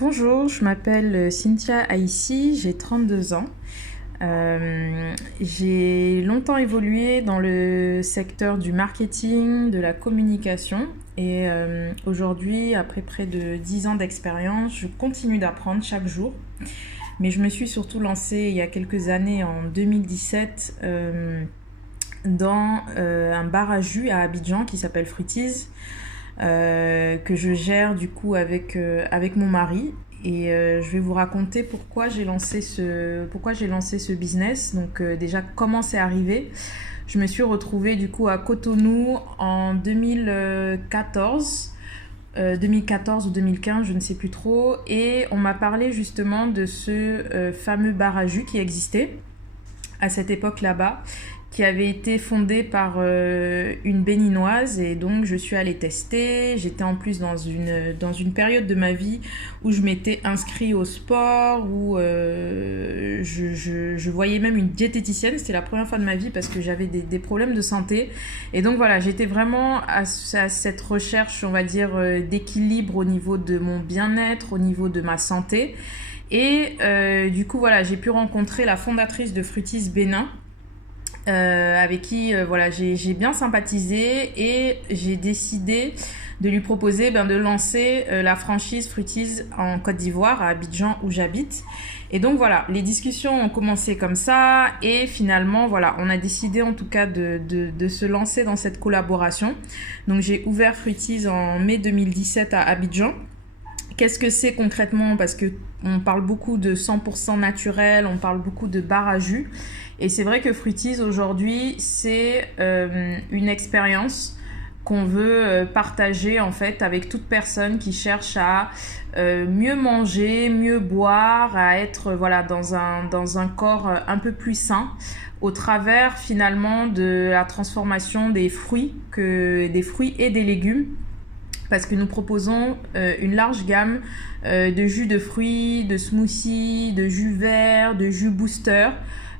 Bonjour, je m'appelle Cynthia Aïssi, j'ai 32 ans. J'ai longtemps évolué dans le secteur du marketing, de la communication et aujourd'hui, après près de 10 ans d'expérience, je continue d'apprendre chaque jour. Mais je me suis surtout lancée il y a quelques années, en 2017, dans un bar à jus à Abidjan qui s'appelle Fruities, que je gère du coup avec mon mari. Et je vais vous raconter pourquoi j'ai lancé ce business. Donc déjà, comment c'est arrivé. Je me suis retrouvée du coup à Cotonou en 2014 ou 2015, je ne sais plus trop. Et on m'a parlé justement de ce fameux bar à jus qui existait à cette époque là-bas, qui avait été fondée par une béninoise, et donc je suis allée tester. J'étais en plus dans une période de ma vie où je m'étais inscrite au sport, où je voyais même une diététicienne. C'était la première fois de ma vie parce que j'avais des problèmes de santé. Et donc voilà, j'étais vraiment à cette recherche, on va dire, d'équilibre au niveau de mon bien-être, au niveau de ma santé. Et du coup, voilà, j'ai pu rencontrer la fondatrice de Fruities Bénin, avec qui voilà, j'ai bien sympathisé, et j'ai décidé de lui proposer de lancer la franchise Fruities en Côte d'Ivoire, à Abidjan où j'habite. Et donc voilà, les discussions ont commencé comme ça, et finalement voilà, on a décidé en tout cas de se lancer dans cette collaboration. Donc j'ai ouvert Fruities en mai 2017 à Abidjan. Qu'est-ce que c'est concrètement? Parce que on parle beaucoup de 100% naturel, on parle beaucoup de bar à jus. Et c'est vrai que Fruities aujourd'hui, c'est une expérience qu'on veut partager en fait avec toute personne qui cherche à mieux manger, mieux boire, à être voilà, dans un corps un peu plus sain, au travers finalement de la transformation des fruits et des légumes. Parce que nous proposons une large gamme de jus de fruits, de smoothies, de jus verts, de jus booster.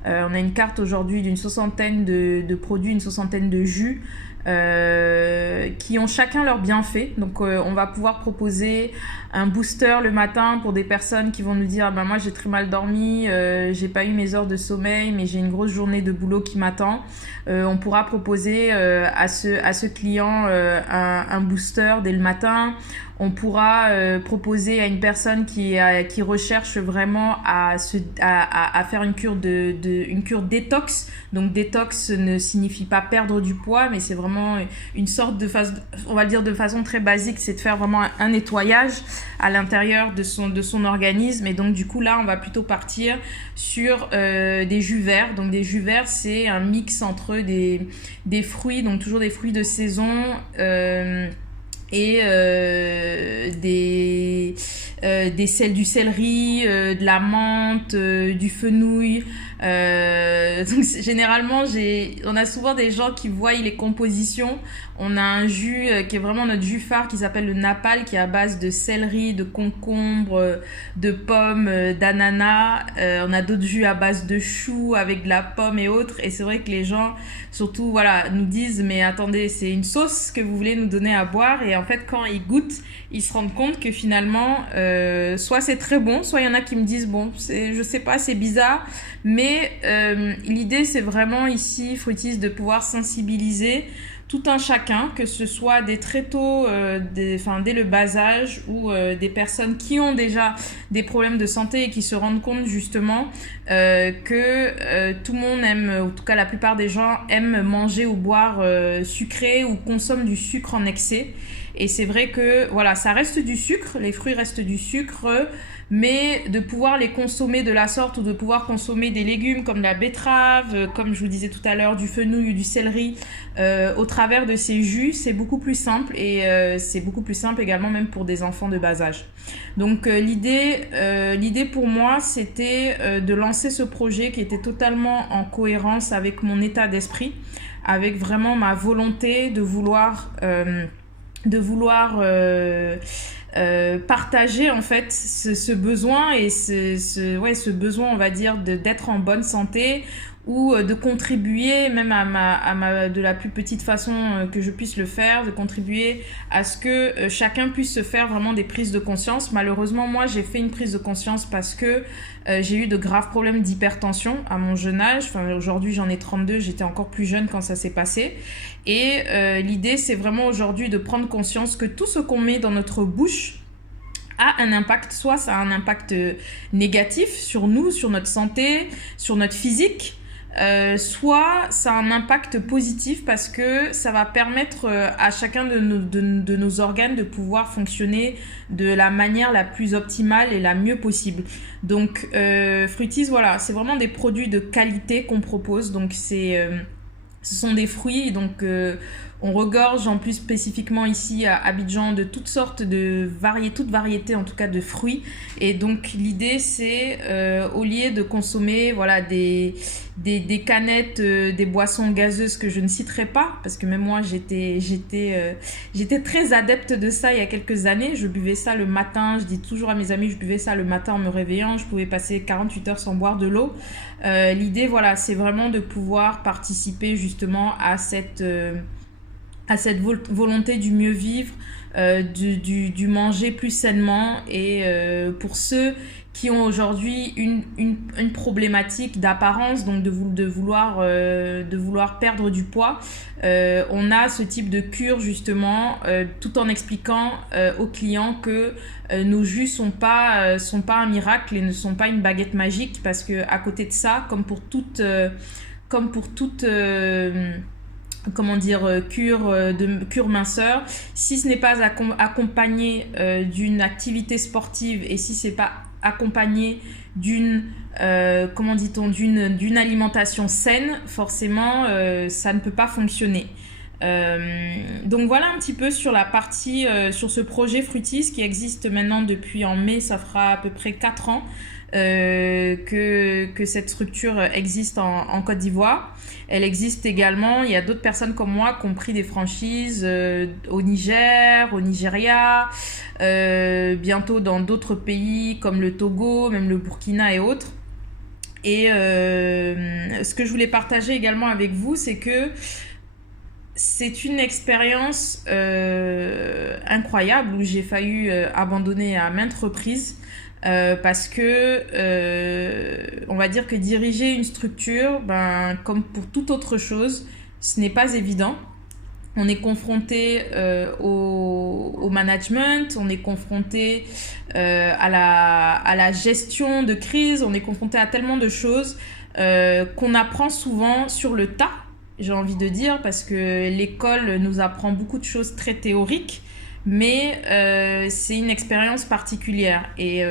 On a une carte aujourd'hui d'une soixantaine de produits, une soixantaine de jus qui ont chacun leurs bienfaits. Donc on va pouvoir proposer un booster le matin pour des personnes qui vont nous dire moi j'ai très mal dormi, j'ai pas eu mes heures de sommeil, mais j'ai une grosse journée de boulot qui m'attend. On pourra proposer à ce client un booster dès le matin. On pourra proposer à une personne qui recherche vraiment à faire une cure une cure détox. Donc détox ne signifie pas perdre du poids, mais c'est vraiment une sorte on va le dire de façon très basique, c'est de faire vraiment un nettoyage à l'intérieur de son organisme. Et donc du coup là, on va plutôt partir sur des jus verts. Donc des jus verts, c'est un mix entre des fruits, donc toujours des fruits de saison, et du céleri, de la menthe, du fenouil. Donc généralement, on a souvent des gens qui voient les compositions. On a un jus qui est vraiment notre jus phare, qui s'appelle le Napal, qui est à base de céleri, de concombre, de pommes, d'ananas. On a d'autres jus à base de choux avec de la pomme et autres. Et c'est vrai que les gens, surtout, voilà, nous disent mais attendez, c'est une sauce que vous voulez nous donner à boire. Et en fait, quand ils goûtent, ils se rendent compte que finalement, soit c'est très bon, soit il y en a qui me disent bon, je sais pas, c'est bizarre. Mais l'idée, c'est vraiment ici, Fruities, de pouvoir sensibiliser tout un chacun, que ce soit dès très tôt, dès le bas âge, ou des personnes qui ont déjà des problèmes de santé et qui se rendent compte justement que tout le monde aime, en tout cas la plupart des gens aiment manger ou boire sucré, ou consomment du sucre en excès. Et c'est vrai que voilà, ça reste du sucre, les fruits restent du sucre, mais de pouvoir les consommer de la sorte, ou de pouvoir consommer des légumes comme la betterave, comme je vous disais tout à l'heure, du fenouil ou du céleri, au travers de ces jus, c'est beaucoup plus simple, et c'est beaucoup plus simple également même pour des enfants de bas âge. Donc l'idée pour moi, c'était de lancer ce projet qui était totalement en cohérence avec mon état d'esprit, avec vraiment ma volonté de vouloir partager en fait ce besoin, et ce besoin, on va dire, d'être en bonne santé, ou de contribuer même de la plus petite façon que je puisse le faire, de contribuer à ce que chacun puisse se faire vraiment des prises de conscience. Malheureusement, moi, j'ai fait une prise de conscience parce que j'ai eu de graves problèmes d'hypertension à mon jeune âge. Enfin, aujourd'hui, j'en ai 32, j'étais encore plus jeune quand ça s'est passé. Et l'idée, c'est vraiment aujourd'hui de prendre conscience que tout ce qu'on met dans notre bouche a un impact. Soit ça a un impact négatif sur nous, sur notre santé, sur notre physique, soit ça a un impact positif parce que ça va permettre à chacun de nos organes de pouvoir fonctionner de la manière la plus optimale et la mieux possible. Donc Fruities, voilà, c'est vraiment des produits de qualité qu'on propose. Donc ce sont des fruits, donc on regorge en plus spécifiquement ici à Abidjan de toutes sortes de toutes variétés en tout cas de fruits. Et donc l'idée c'est au lieu de consommer voilà, des canettes, des boissons gazeuses que je ne citerai pas, parce que même moi j'étais très adepte de ça il y a quelques années. Je buvais ça le matin, je dis toujours à mes amis, je buvais ça le matin en me réveillant, je pouvais passer 48 heures sans boire de l'eau. L'idée voilà, c'est vraiment de pouvoir participer justement à cette volonté du mieux vivre, du manger plus sainement. Et pour ceux qui ont aujourd'hui une problématique d'apparence, donc de vouloir perdre du poids, on a ce type de cure justement, tout en expliquant aux clients que nos jus sont pas un miracle et ne sont pas une baguette magique, parce que à côté de ça, comme pour toute cure minceur, si ce n'est pas accompagné d'une activité sportive et si c'est pas accompagné d'une alimentation saine, forcément ça ne peut pas fonctionner. Donc voilà un petit peu sur la partie sur ce projet Fruities qui existe maintenant depuis en mai, ça fera à peu près 4 ans que cette structure existe en Côte d'Ivoire. Elle existe également, il y a d'autres personnes comme moi qui ont pris des franchises au Niger, au Nigeria, bientôt dans d'autres pays comme le Togo, même le Burkina et autres. Et ce que je voulais partager également avec vous, c'est que c'est une expérience incroyable où j'ai failli abandonner à maintes reprises. Parce que on va dire que diriger une structure, comme pour toute autre chose, ce n'est pas évident. On est confronté au management, on est confronté à la gestion de crise, on est confronté à tellement de choses qu'on apprend souvent sur le tas, j'ai envie de dire, parce que l'école nous apprend beaucoup de choses très théoriques, mais c'est une expérience particulière. Et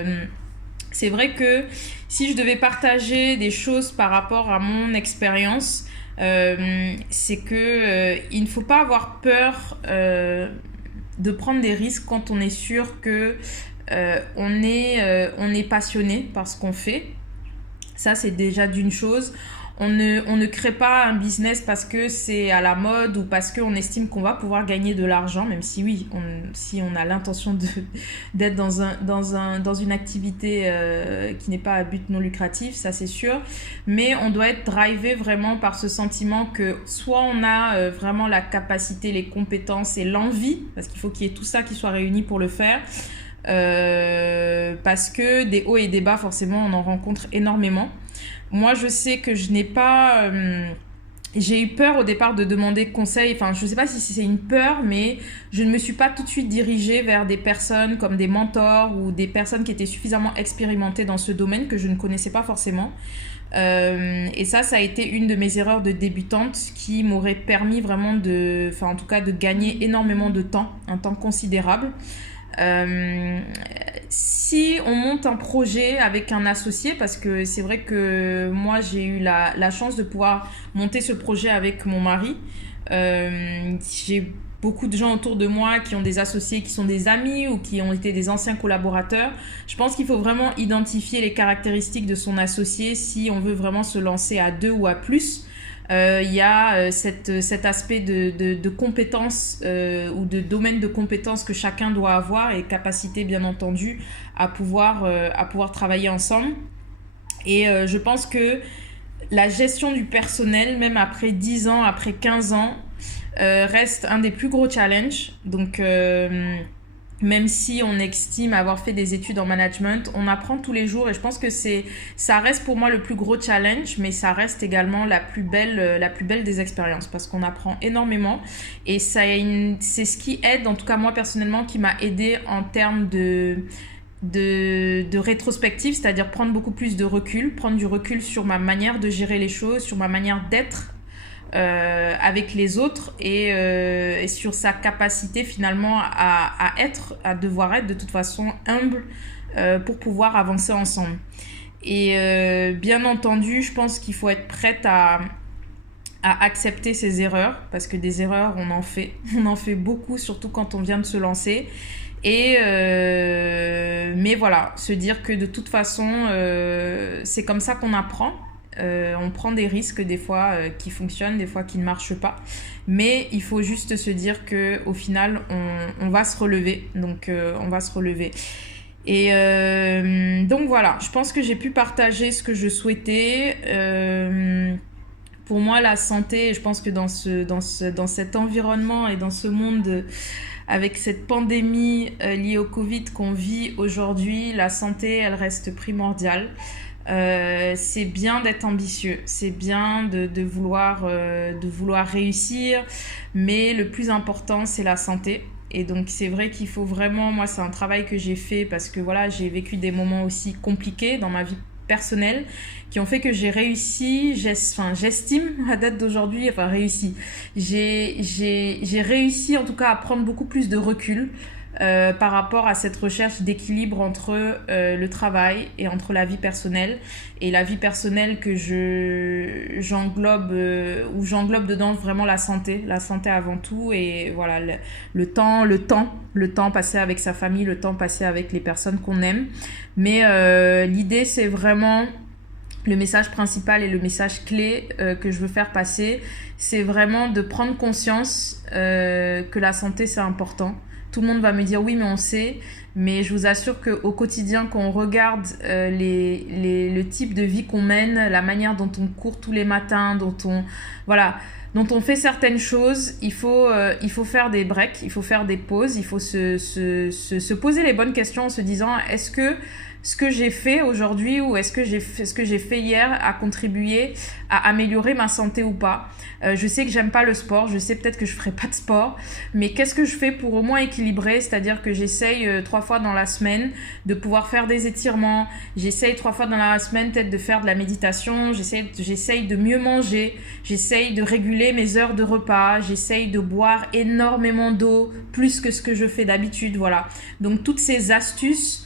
c'est vrai que si je devais partager des choses par rapport à mon expérience, c'est que il ne faut pas avoir peur de prendre des risques quand on est sûr que on est passionné par ce qu'on fait. Ça, c'est déjà d'une chose. On ne crée pas un business parce que c'est à la mode ou parce qu'on estime qu'on va pouvoir gagner de l'argent, même si oui, si on a l'intention d'être dans une activité qui n'est pas à but non lucratif, ça c'est sûr. Mais on doit être drivé vraiment par ce sentiment que soit on a vraiment la capacité, les compétences et l'envie, parce qu'il faut qu'il y ait tout ça qui soit réuni pour le faire. Parce que des hauts et des bas, forcément, on en rencontre énormément. Moi, je sais que je n'ai pas... j'ai eu peur au départ de demander conseil. Enfin, je ne sais pas si c'est une peur, mais je ne me suis pas tout de suite dirigée vers des personnes comme des mentors ou des personnes qui étaient suffisamment expérimentées dans ce domaine que je ne connaissais pas forcément. Et ça a été une de mes erreurs de débutante qui m'aurait permis vraiment en tout cas de gagner énormément de temps, un temps considérable. Si on monte un projet avec un associé, parce que c'est vrai que moi j'ai eu la chance de pouvoir monter ce projet avec mon mari, j'ai beaucoup de gens autour de moi qui ont des associés qui sont des amis ou qui ont été des anciens collaborateurs. Je pense qu'il faut vraiment identifier les caractéristiques de son associé si on veut vraiment se lancer à 2 ou à plus. Il y a cet aspect de compétences ou de domaine de compétences que chacun doit avoir et capacité bien entendu à pouvoir travailler ensemble. Et je pense que la gestion du personnel, même après 10 ans, après 15 ans, reste un des plus gros challenges. Donc, même si on estime avoir fait des études en management, on apprend tous les jours et je pense que ça reste pour moi le plus gros challenge, mais ça reste également la plus belle des expériences parce qu'on apprend énormément et c'est ce qui aide, en tout cas moi personnellement, qui m'a aidé en termes de rétrospective, c'est-à-dire prendre beaucoup plus de recul, prendre du recul sur ma manière de gérer les choses, sur ma manière d'être avec les autres et sur sa capacité finalement à devoir être de toute façon humble pour pouvoir avancer ensemble. Et bien entendu, je pense qu'il faut être prête à accepter ses erreurs, parce que des erreurs, on en fait beaucoup, surtout quand on vient de se lancer. Mais voilà, se dire que de toute façon, c'est comme ça qu'on apprend. On prend des risques des fois qui fonctionnent, des fois qui ne marchent pas. Mais il faut juste se dire qu'au final, on va se relever. Donc, on va se relever. Donc voilà, je pense que j'ai pu partager ce que je souhaitais. Pour moi, la santé, je pense que dans cet environnement et dans ce monde avec cette pandémie liée au Covid qu'on vit aujourd'hui, la santé, elle reste primordiale. C'est bien d'être ambitieux, c'est bien de vouloir réussir, mais le plus important, c'est la santé. Et donc, c'est vrai qu'il faut vraiment, moi, c'est un travail que j'ai fait parce que voilà, j'ai vécu des moments aussi compliqués dans ma vie personnelle qui ont fait que j'ai réussi, j'estime à date d'aujourd'hui, j'ai réussi en tout cas à prendre beaucoup plus de recul par rapport à cette recherche d'équilibre entre le travail et entre la vie personnelle. Et la vie personnelle que j'englobe dedans vraiment la santé avant tout. Et voilà, le temps passé avec sa famille, le temps passé avec les personnes qu'on aime. Mais l'idée, c'est vraiment le message principal et le message clé que je veux faire passer, c'est vraiment de prendre conscience que la santé, c'est important. Tout le monde va me dire oui, mais on sait. Mais je vous assure qu'au quotidien, quand on regarde le type de vie qu'on mène, la manière dont on court tous les matins, dont on fait certaines choses, il faut faire des breaks, il faut faire des pauses, il faut se poser les bonnes questions en se disant est-ce que ce que j'ai fait aujourd'hui ou est-ce que ce que j'ai fait hier a contribué à améliorer ma santé ou pas. Je sais que j'aime pas le sport, je sais peut-être que je ferai pas de sport, mais qu'est-ce que je fais pour au moins équilibrer, c'est-à-dire que j'essaye 3 fois dans la semaine de pouvoir faire des étirements, j'essaye 3 fois dans la semaine peut-être de faire de la méditation, j'essaye de mieux manger, j'essaye de réguler mes heures de repas, j'essaye de boire énormément d'eau, plus que ce que je fais d'habitude, voilà. Donc toutes ces astuces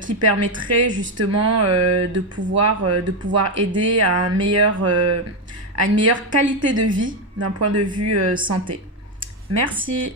qui permettrait justement de pouvoir aider à une meilleure qualité de vie d'un point de vue santé. Merci.